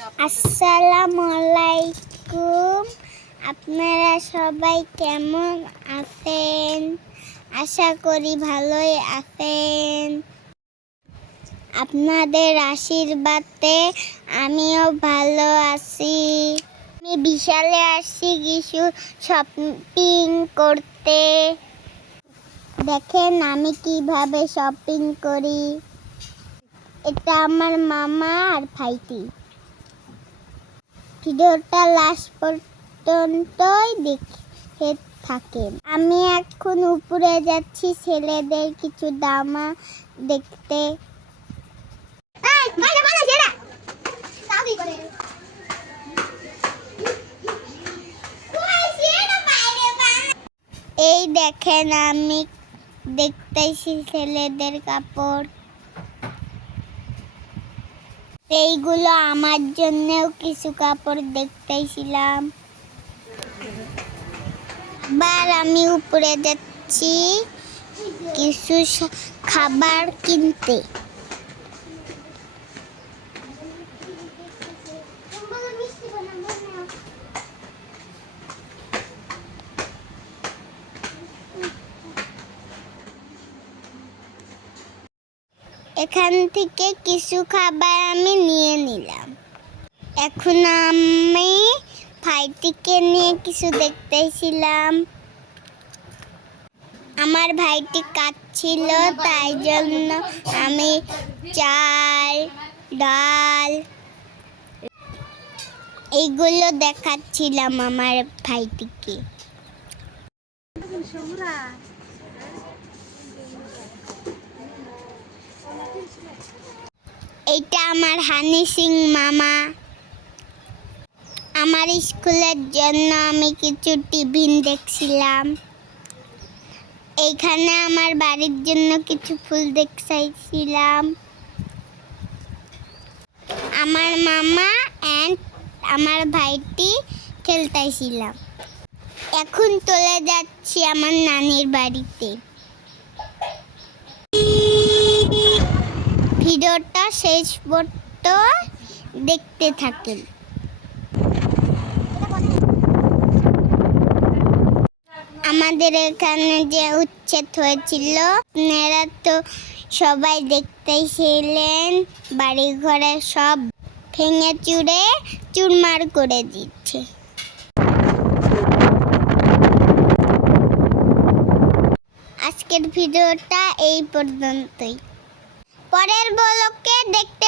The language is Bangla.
আসসালামু আলাইকুম। আপনারা সবাই কেমন আছেন? আশা করি ভালোই আছেন। আপনাদের আশীর্বাদে আমিও ভালো আছি। আমি বিশালে আসছি কিছু শপিং করতে। দেখেন আমি কিভাবে শপিং করি। এটা আমার মামা আর ভাইটি। ভিডিওটা লাস্ট পর্যন্তই দেখতে থাকেন। আমি এখন উপরে যাচ্ছি ছেলেদের কিছু জামা দেখতে। এই দেখেন আমি দেখতেছি ছেলেদের কাপড়। এইগুলো আমার জন্যও কিছু কাপড় দেখতেছিলাম। এবার আমি উপরে যাচ্ছি কিছু খাবার কিনতে। এখান থেকে কিছু খাবার আমি নিয়ে নিলাম। এখন আমি ভাইটিকে নিয়ে কিছু দেখতেছিলাম। আমার ভাইটি কাঁদছিল, তাই জন্য আমি চাল ডাল এইগুলো দেখাচ্ছিলাম আমার ভাইটিকে। এইটা আমার হানি সিং মামা। আমার স্কুলের জন্য আমি কিছু টিফিন দেখছিলাম। এইখানে আমার বাড়ির জন্য কিছু ফুল দেখছিলাম। আমার মামা এন্ড আমার ভাইটি খেলতেছিলাম। এখন চলে যাচ্ছি আমার নানির বাড়িতে। ভিডিওটা শেষ পর্যন্ত দেখতে থাকেন। আমাদের এখানে যে উচ্ছেদ হয়েছিল আপনারা তো সবাই দেখতেছিলেন। বাড়ি ঘরে সব ভেঙে চুরে চুরমার করে দিচ্ছে। আজকের ভিডিওটা এই পর্যন্তই। পরের ব্লগে দেখতে